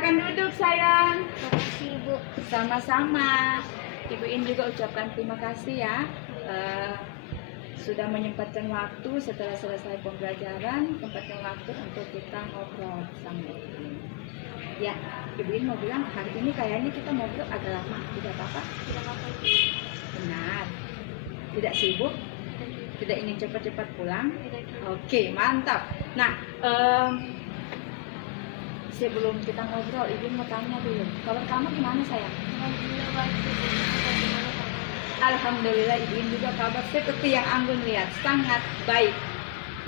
Silakan duduk sayang. Makasih Ibu. Sama-sama. Ibu In juga ucapkan terima kasih ya. Sudah menyempatkan waktu setelah selesai pembelajaran, sempatkan waktu untuk kita ngobrol sama Ibu In. Ya, Ibu In mau bilang hari ini kayaknya kita ngobrol agak lama, tidak apa-apa? Tidak apa-apa Ibu. Benar. Tidak sibuk? Tidak ingin cepat-cepat pulang? Tidak Ibu. Oke, mantap. Nah, sebelum kita ngobrol, Ibu mau tanya dulu. Kalau kamu gimana sayang? Alhamdulillah baik Ibu. Bagaimana kamu? Alhamdulillah Ibu In juga kabar seperti yang Anggun lihat, sangat baik.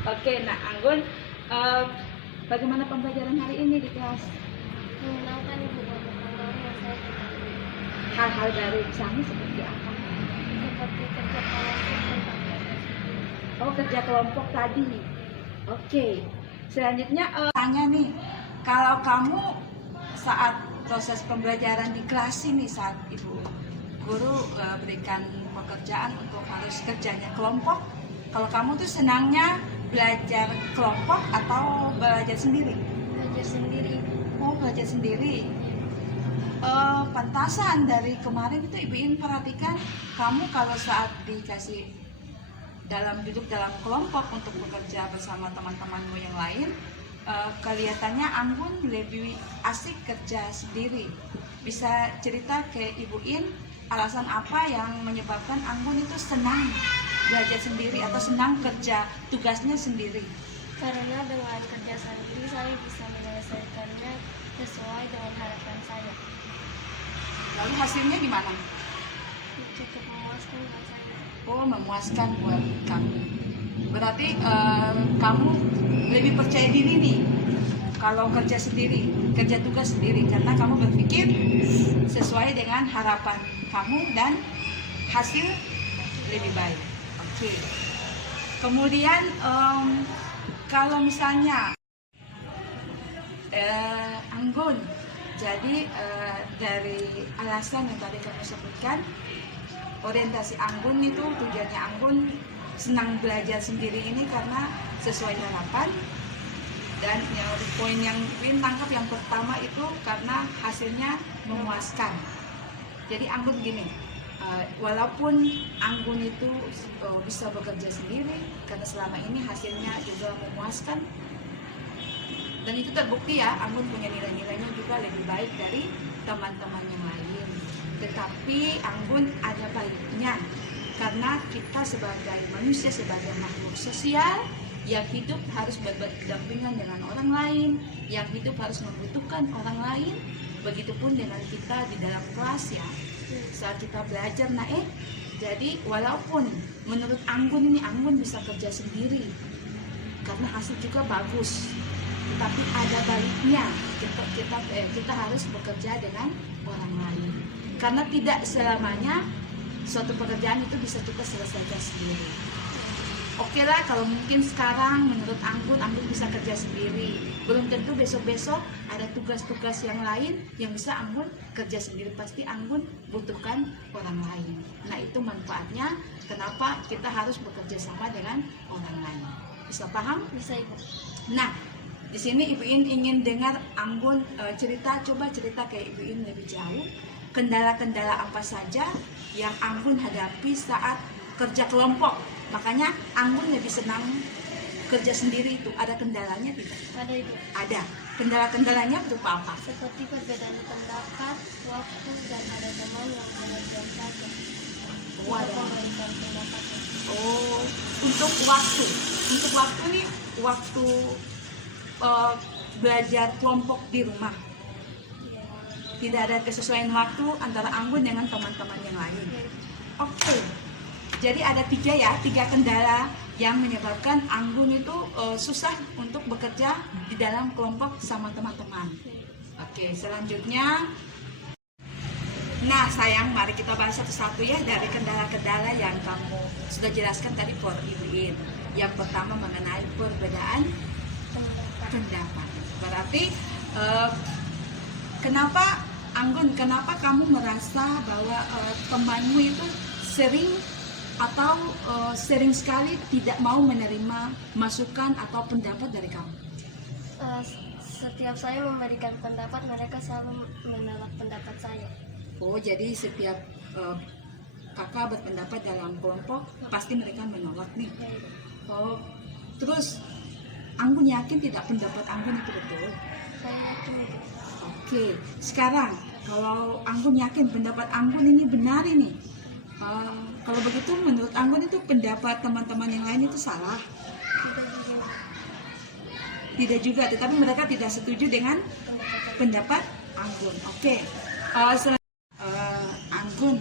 Oke, nah Anggun, bagaimana pembelajaran hari ini di kelas? Menyenangkan Ibu, banyak hal baru yang saya ketahui. Hal-hal baru misalnya seperti apa? Seperti kerja kelompok tentang proses. Oh, kerja kelompok tadi. Oke, selanjutnya tanya nih, kalau kamu saat proses pembelajaran di kelas ini, saat Ibu Guru berikan pekerjaan untuk harus kerjanya kelompok, kalau kamu tuh senangnya belajar kelompok atau belajar sendiri? Belajar sendiri Ibu. Oh, belajar sendiri. Pantasan dari kemarin itu Ibu In perhatikan kamu kalau saat dikasih duduk dalam kelompok untuk bekerja bersama teman-temanmu yang lain, kelihatannya Anggun lebih asik kerja sendiri. Bisa cerita ke Ibu In alasan apa yang menyebabkan Anggun itu senang belajar sendiri atau senang kerja tugasnya sendiri? Karena dengan kerja sendiri saya bisa menyelesaikannya sesuai dengan harapan saya. Lalu hasilnya gimana? Cukup memuaskan buat saya. Oh, memuaskan buat kamu. Berarti kamu lebih percaya diri nih kalau kerja sendiri, kerja tugas sendiri, karena kamu berpikir sesuai dengan harapan kamu dan hasil lebih baik. Oke. Kemudian kalau misalnya Anggun, jadi dari alasan yang tadi kamu sebutkan, orientasi Anggun itu tujuannya Anggun senang belajar sendiri ini karena sesuai harapan. Dan yang poin yang Win tangkap yang pertama itu karena hasilnya memuaskan. Jadi Anggun gini, walaupun Anggun itu bisa bekerja sendiri karena selama ini hasilnya juga memuaskan, dan itu terbukti ya, Anggun punya nilai-nilainya juga lebih baik dari teman-teman yang lain. Tetapi Anggun ada baiknya, karena kita sebagai manusia, sebagai makhluk sosial yang hidup harus berdampingan dengan orang lain, yang hidup harus membutuhkan orang lain. Begitupun dengan kita di dalam kelas ya, saat kita belajar jadi walaupun menurut Anggun ini Anggun bisa kerja sendiri karena hasil juga bagus, tapi ada baliknya kita harus bekerja dengan orang lain, karena tidak selamanya suatu pekerjaan itu bisa kita selesaikan sendiri. Oke lah, kalau mungkin sekarang menurut Anggun bisa kerja sendiri, belum tentu besok-besok ada tugas-tugas yang lain yang bisa Anggun kerja sendiri. Pasti Anggun butuhkan orang lain. Nah, itu manfaatnya kenapa kita harus bekerja sama dengan orang lain. Bisa paham? Bisa Ibu. Nah, di sini Ibu In ingin dengar Anggun coba cerita ke Ibu In lebih jauh, kendala-kendala apa saja yang Anggun hadapi saat kerja kelompok. Makanya Anggun lebih senang kerja sendiri itu. Ada kendalanya tidak? Ada Ibu. Ada. Kendala-kendalanya berupa apa? Seperti perbedaan pendapat, waktu, dan ada teman yang diam saja. Oh, ada. Memberikan pendapatnya. Oh, untuk waktu. Untuk waktu nih, waktu belajar kelompok di rumah. Iya. Tidak ada kesesuaian waktu antara Anggun dengan teman-teman yang lain. Iya. Oke. Jadi ada tiga kendala yang menyebabkan Anggun itu susah untuk bekerja di dalam kelompok sama teman-teman. Oke, selanjutnya. Nah sayang, mari kita bahas satu-satu ya dari kendala-kendala yang kamu sudah jelaskan tadi for Ibu In. Yang pertama mengenai perbedaan pendapat. Berarti kenapa Anggun, kenapa kamu merasa bahwa temanmu itu sering atau sering sekali tidak mau menerima masukan atau pendapat dari kamu? setiap saya memberikan pendapat, mereka selalu menolak pendapat saya. Oh, jadi setiap kakak berpendapat dalam kelompok pasti mereka menolak nih. Ya, Ibu. Oh, terus Anggun yakin tidak pendapat Anggun itu betul? Saya yakin itu. Oke, sekarang kalau Anggun yakin pendapat Anggun ini benar ini, kalau begitu menurut Anggun itu pendapat teman-teman yang lain itu salah? Tidak juga Tidak juga, tetapi mereka tidak setuju dengan pendapat Anggun. Oke, Anggun,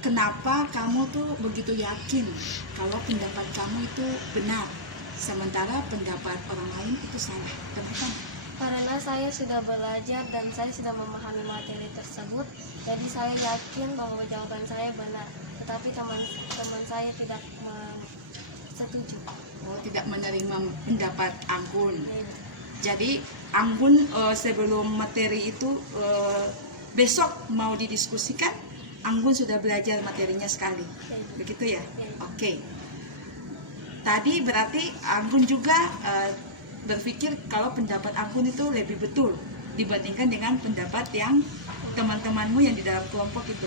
kenapa kamu tuh begitu yakin kalau pendapat kamu itu benar, sementara pendapat orang lain itu salah? Kenapa? karena saya sudah belajar dan saya sudah memahami materi tersebut, jadi saya yakin bahwa jawaban saya benar. Tetapi teman-teman saya tidak setuju. Oh, tidak menerima pendapat Anggun. Ya, Ibu. Jadi Anggun sebelum materi itu besok mau didiskusikan, Anggun sudah belajar materinya sekali. Ya, Ibu. Begitu ya? Ya. Oke. Tadi berarti Anggun juga berpikir kalau pendapat Anggun itu lebih betul dibandingkan dengan pendapat yang teman-temanmu yang di dalam kelompok itu.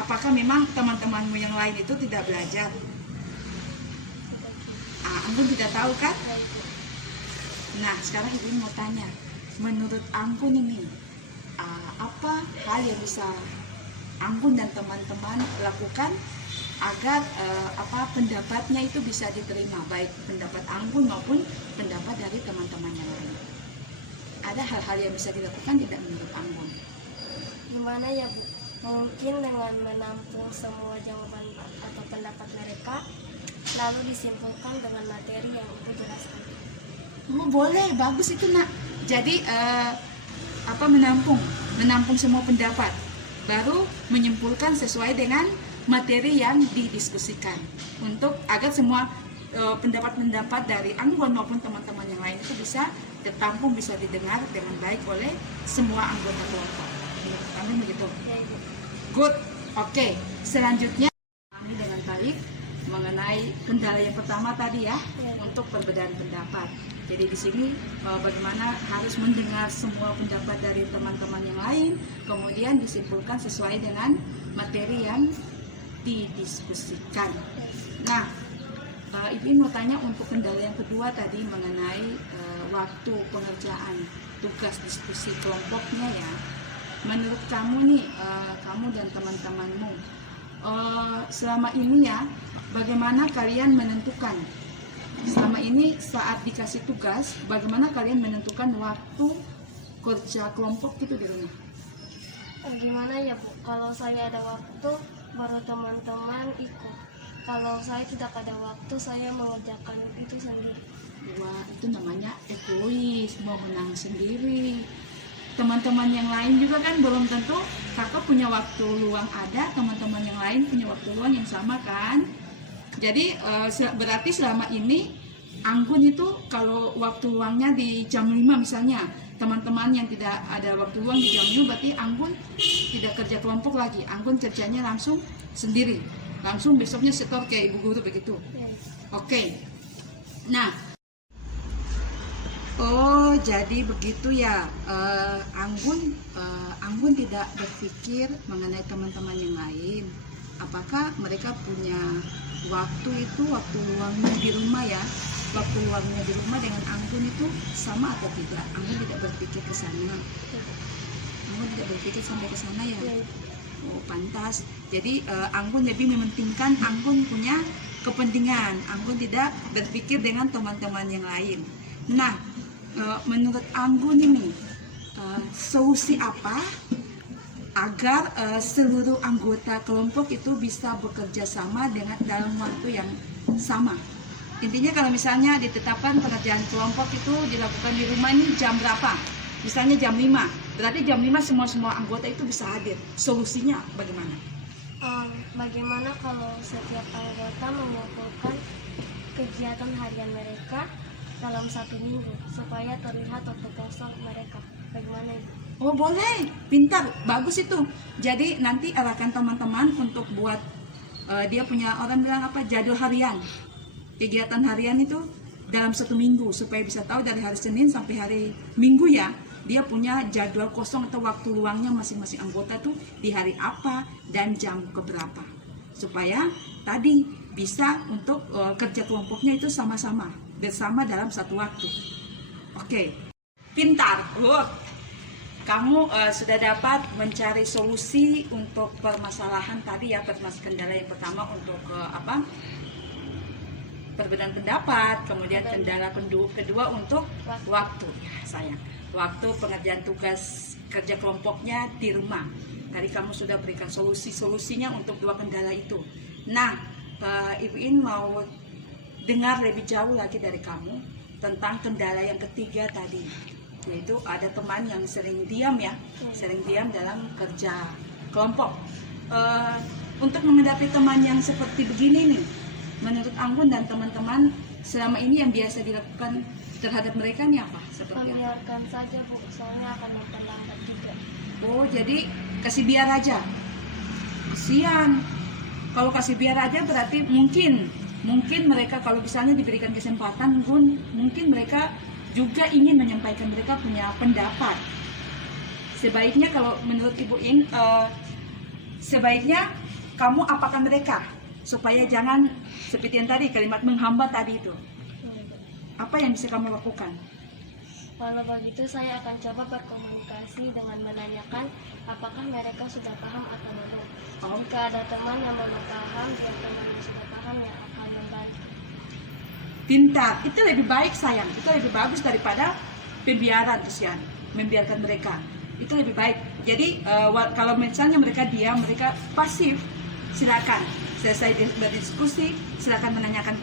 Apakah memang teman-temanmu yang lain itu tidak belajar? Anggun tidak tahu kan? Ya, Ibu. Nah, sekarang Ibu mau tanya, menurut Anggun ini, apa hal yang bisa Anggun dan teman-teman lakukan agar pendapatnya itu bisa diterima, baik pendapat Anggun maupun pendapat dari teman-teman yang lain? Ada hal-hal yang bisa dilakukan tidak menurut Anggun? Gimana ya, Bu? Mungkin dengan menampung semua jawaban atau pendapat mereka, lalu disimpulkan dengan materi yang Ibu jelaskan. Oh, boleh, bagus itu nak. Jadi menampung semua pendapat, baru menyimpulkan sesuai dengan materi yang didiskusikan, untuk agar semua pendapat-pendapat dari Anggun maupun teman-teman yang lain itu bisa tertampung, bisa didengar dengan baik oleh semua anggota kelompok. Kami begitu. Ya, Ibu. Good. Oke. Selanjutnya kami dengan baik mengenai kendala yang pertama tadi ya, Ya. untuk perbedaan pendapat. Jadi di sini bagaimana harus mendengar semua pendapat dari teman-teman yang lain, kemudian disimpulkan sesuai dengan materi yang didiskusikan. Nah, Ibu mau tanya untuk kendala yang kedua tadi mengenai waktu pengerjaan tugas diskusi kelompoknya ya. Menurut kamu nih, kamu dan teman-temanmu, selama ini ya, bagaimana kalian menentukan? Selama ini saat dikasih tugas, bagaimana kalian menentukan waktu kerja kelompok itu di rumah? Gimana ya, Bu? Kalau saya ada waktu, baru teman-teman ikut. Kalau saya tidak ada waktu, saya mengerjakan itu sendiri. Wah, itu namanya egois, mau menang sendiri. Teman-teman yang lain juga kan belum tentu kakak punya waktu luang ada, teman-teman yang lain punya waktu luang yang sama kan. Jadi berarti selama ini Anggun itu kalau waktu luangnya di jam 5 misalnya, teman-teman yang tidak ada waktu luang di jam 5, berarti Anggun tidak kerja kelompok lagi, Anggun kerjanya langsung sendiri, langsung besoknya setor ke ibu guru begitu. Ya, Oke. Nah, oh jadi begitu ya. Anggun tidak berpikir mengenai teman-teman yang lain. Apakah mereka punya waktu itu, waktu luangnya di rumah ya, waktu luangnya di rumah dengan Anggun itu sama atau tidak? Anggun tidak berpikir ke sana. Anggun tidak berpikir sampai ke sana ya. ya, Oh, pantas. Jadi Anggun lebih mementingkan Anggun punya kepentingan. Anggun tidak berpikir dengan teman-teman yang lain. Nah, menurut Anggun ini solusi apa agar seluruh anggota kelompok itu bisa bekerja sama dengan dalam waktu yang sama? Intinya kalau misalnya ditetapkan pekerjaan kelompok itu dilakukan di rumah ini jam berapa? Misalnya jam 5, berarti jam 5 semua anggota itu bisa hadir. Solusinya bagaimana? Bagaimana kalau setiap anggota mengumpulkan kegiatan harian mereka dalam 1 minggu supaya terlihat waktu kosong mereka? Bagaimana Ibu? Oh boleh, pintar, bagus itu. Jadi nanti arahkan teman-teman untuk buat dia punya, orang bilang apa, jadwal harian. Kegiatan harian itu dalam 1 minggu, supaya bisa tahu dari hari Senin sampai hari Minggu ya, dia punya jadwal kosong atau waktu luangnya masing-masing anggota tuh di hari apa dan jam keberapa, supaya tadi bisa untuk kerja kelompoknya itu sama-sama bersama dalam satu waktu. Oke, pintar. Kamu sudah dapat mencari solusi untuk permasalahan tadi ya, kendala yang pertama untuk perbedaan pendapat, kemudian kendala kedua untuk waktu ya sayang, waktu pengerjaan tugas kerja kelompoknya di rumah. Tadi kamu sudah berikan solusinya untuk 2 kendala itu. Nah, Ibu In mau dengar lebih jauh lagi dari kamu tentang kendala yang ketiga tadi, yaitu ada teman yang sering diam dalam kerja kelompok. Untuk menghadapi teman yang seperti begini nih, menurut Anggun dan teman-teman selama ini yang biasa dilakukan terhadap mereka nih apa? Seperti Membiarkan saja Bu, soalnya akan memperlambat juga. Oh, jadi kasih biar aja. Kasihan. Kalau kasih biar aja berarti mungkin mereka kalau misalnya diberikan kesempatan, mungkin mereka juga ingin menyampaikan mereka punya pendapat. Sebaiknya kalau menurut Ibu In, sebaiknya kamu apakan mereka supaya jangan seperti yang tadi kalimat menghambat tadi itu. Apa yang bisa kamu lakukan? Kalau begitu saya akan coba berkomunikasi dengan menanyakan apakah mereka sudah paham atau belum. Jika ada teman yang belum paham, biar teman yang sudah paham yang akan membantu. Pintar, itu lebih baik sayang, itu lebih bagus daripada pembiaran kesian, membiarkan mereka. Itu lebih baik. Jadi kalau misalnya mereka diam, mereka pasif, silakan selesai berdiskusi, silakan menanyakan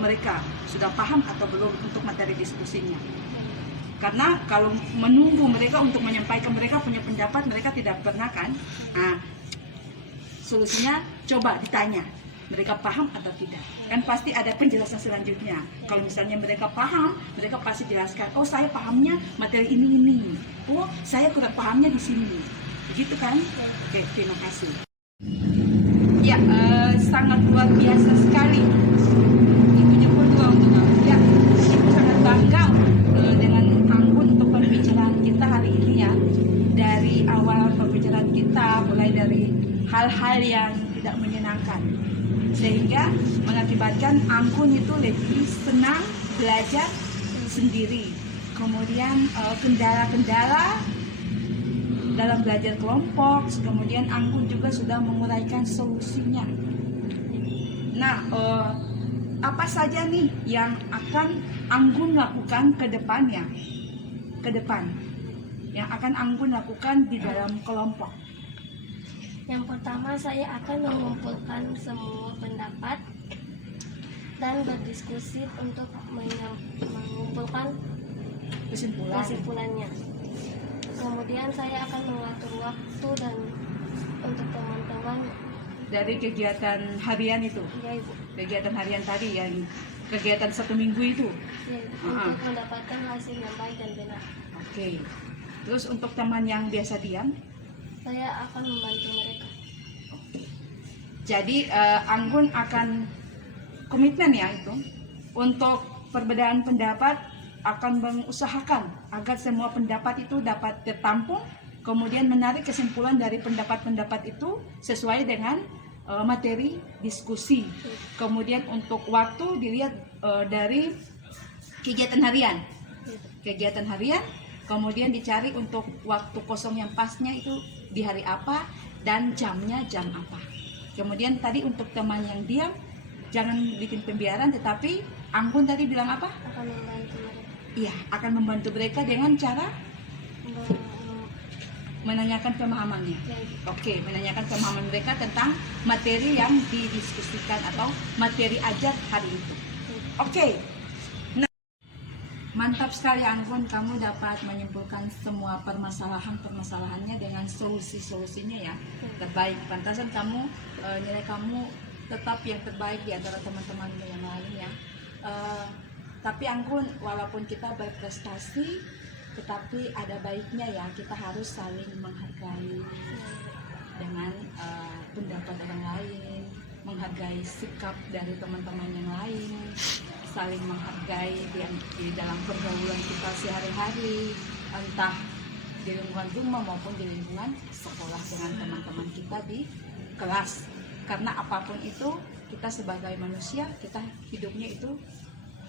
mereka sudah paham atau belum untuk materi diskusinya. Karena kalau menunggu mereka untuk menyampaikan mereka punya pendapat, mereka tidak pernah kan. Nah, solusinya coba ditanya, mereka paham atau tidak. Kan pasti ada penjelasan selanjutnya. Kalau misalnya mereka paham, mereka pasti jelaskan, oh saya pahamnya materi ini. Oh saya kurang pahamnya di sini. Begitu kan? Oke, terima kasih. Ya, sangat luar biasa sekali. Ibu nyebut juga untuk kamu. Ya, Ibu sangat bangga dengan Anggun untuk pembicaraan kita hari ini ya. Dari awal pembicaraan kita, mulai dari hal-hal yang tidak menyenangkan, sehingga mengakibatkan Anggun itu lebih senang belajar sendiri. Kemudian kendala-kendala dalam belajar kelompok, kemudian Anggun juga sudah menguraikan solusinya. Nah, apa saja nih yang akan Anggun lakukan ke depannya? Yang akan Anggun lakukan di dalam kelompok. Yang pertama, saya akan mengumpulkan semua pendapat dan berdiskusi untuk mengumpulkan kesimpulannya. Kemudian saya akan mengatur waktu dan untuk teman-teman dari kegiatan harian itu. Ya, Ibu. Kegiatan harian tadi yang kegiatan 1 minggu itu. Ya, untuk mendapatkan hasil yang baik dan benar. Oke. Terus untuk teman yang biasa diam, saya akan membantu mereka. Jadi Anggun akan komitmen ya itu untuk perbedaan pendapat, akan mengusahakan agar semua pendapat itu dapat tertampung, kemudian menarik kesimpulan dari pendapat-pendapat itu sesuai dengan materi diskusi. Kemudian untuk waktu dilihat dari kegiatan harian, kemudian dicari untuk waktu kosong yang pasnya itu di hari apa dan jamnya jam apa. Kemudian tadi untuk teman yang diam, jangan bikin pembiaran, tetapi Anggun tadi bilang apa? Akan membantu mereka. Iya, akan membantu mereka dengan cara menanyakan pemahamannya. Ya, Oke, menanyakan pemahaman mereka tentang materi yang didiskusikan atau materi ajar hari itu. Oke. Nah, mantap sekali Anggun, kamu dapat menyimpulkan semua permasalahannya dengan solusinya ya. Terbaik. Pantasan kamu nilai kamu tetap yang terbaik di antara teman-teman yang lain ya. Tapi Anggun, walaupun kita berprestasi, tetapi ada baiknya ya kita harus saling menghargai dengan pendapat orang lain, menghargai sikap dari teman-teman yang lain, saling menghargai di dalam pergaulan kita sehari-hari, entah di lingkungan rumah maupun di lingkungan sekolah dengan teman-teman kita di kelas. Karena apapun itu, kita sebagai manusia, kita hidupnya itu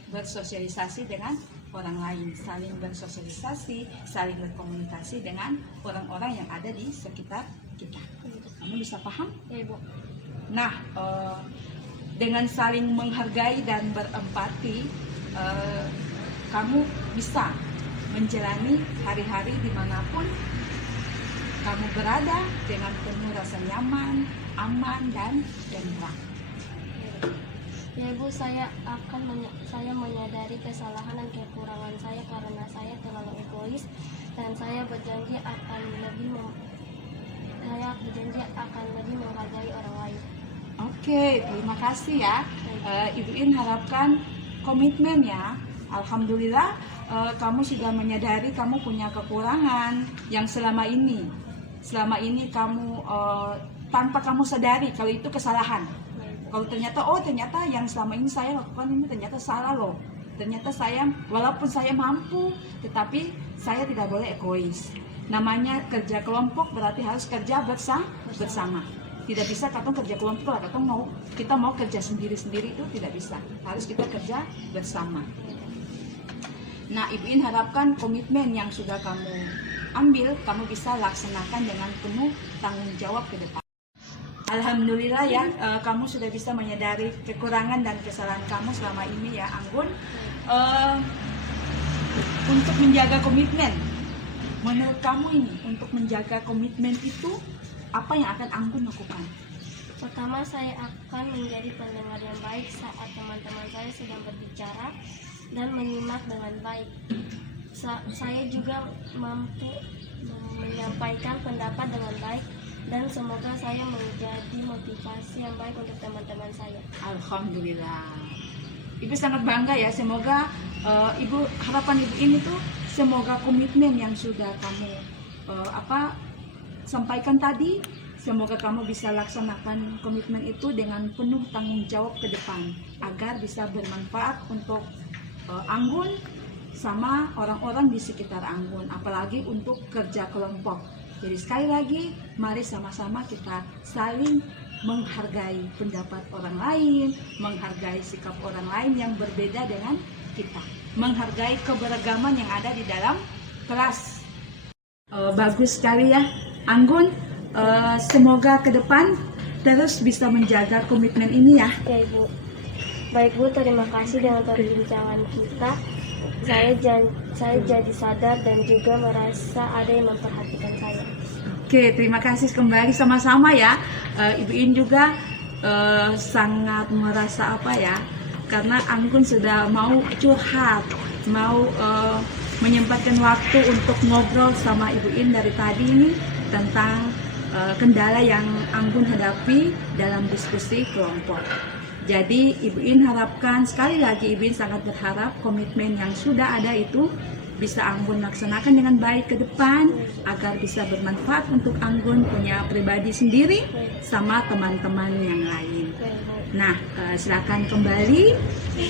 bersosialisasi dengan orang lain, saling bersosialisasi, saling berkomunikasi dengan orang-orang yang ada di sekitar kita. Kamu bisa paham? Ya Ibu. Nah, dengan saling menghargai dan berempati, kamu bisa menjalani hari-hari dimanapun kamu berada dengan penuh rasa nyaman, aman, dan tenang. Ya Ibu, saya menyadari kesalahan dan kekurangan saya karena saya terlalu egois, dan saya berjanji akan lebih menghargai orang lain. Oke, terima kasih ya. Ibu In harapkan komitmen ya. Alhamdulillah kamu sudah menyadari kamu punya kekurangan yang selama ini kamu tanpa kamu sadari kalau itu kesalahan. Kalau ternyata yang selama ini saya lakukan ini ternyata salah loh. Ternyata saya walaupun saya mampu, tetapi saya tidak boleh egois. Namanya kerja kelompok berarti harus kerja bersama. Tidak bisa katong kerja kelompok lah, kita mau kerja sendiri-sendiri itu tidak bisa. Harus kita kerja bersama. Nah, Ibu In harapkan komitmen yang sudah kamu ambil, kamu bisa laksanakan dengan penuh tanggung jawab ke depan. Alhamdulillah ya, kamu sudah bisa menyadari kekurangan dan kesalahan kamu selama ini ya, Anggun. Untuk menjaga komitmen, menurut kamu ini, untuk menjaga komitmen itu, apa yang akan Anggun lakukan? Pertama, saya akan menjadi pendengar yang baik saat teman-teman saya sedang berbicara dan menyimak dengan baik. Saya juga mampu menyampaikan pendapat dengan baik, dan semoga saya menjadi motivasi yang baik untuk teman-teman saya. Alhamdulillah. Ibu sangat bangga ya. Semoga harapan Ibu ini tuh semoga komitmen yang sudah kamu sampaikan tadi, semoga kamu bisa laksanakan komitmen itu dengan penuh tanggung jawab ke depan agar bisa bermanfaat untuk Anggun sama orang-orang di sekitar Anggun, apalagi untuk kerja kelompok. Jadi sekali lagi, mari sama-sama kita saling menghargai pendapat orang lain, menghargai sikap orang lain yang berbeda dengan kita, menghargai keberagaman yang ada di dalam kelas. Bagus sekali ya, Anggun. Semoga ke depan terus bisa menjaga komitmen ini ya. Ya Ibu. Baik Bu, terima kasih dengan perbincangan kita. Saya jadi sadar dan juga merasa ada yang memperhatikan saya. Oke, terima kasih kembali sama-sama ya. Ibu In juga sangat merasa karena Anggun sudah mau curhat, mau menyempatkan waktu untuk ngobrol sama Ibu In dari tadi ini tentang kendala yang Anggun hadapi dalam diskusi kelompok. Jadi Ibu In harapkan, sekali lagi Ibu In sangat berharap komitmen yang sudah ada itu bisa Anggun laksanakan dengan baik ke depan agar bisa bermanfaat untuk Anggun punya pribadi sendiri sama teman-teman yang lain. Nah, silakan kembali,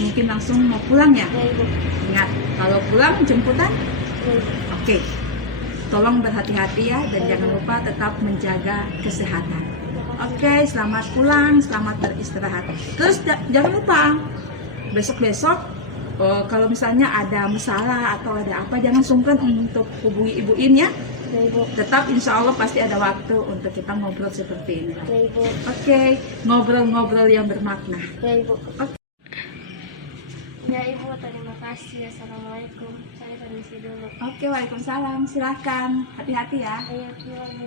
mungkin langsung mau pulang ya. Ingat, kalau pulang jemputan, oke. Tolong berhati-hati ya, dan jangan lupa tetap menjaga kesehatan. Oke, selamat pulang, selamat beristirahat. Terus jangan lupa, besok-besok kalau misalnya ada masalah atau ada apa, jangan sungkan untuk hubungi Ibu In ya. Tetap insya Allah pasti ada waktu untuk kita ngobrol seperti ini. Oke, ngobrol-ngobrol yang bermakna. Ya Ibu. Oke. Ya Ibu, terima kasih. Assalamualaikum. Saya permisi dulu. Oke, waalaikumsalam. Silakan, hati-hati ya. Ayo, Ibu.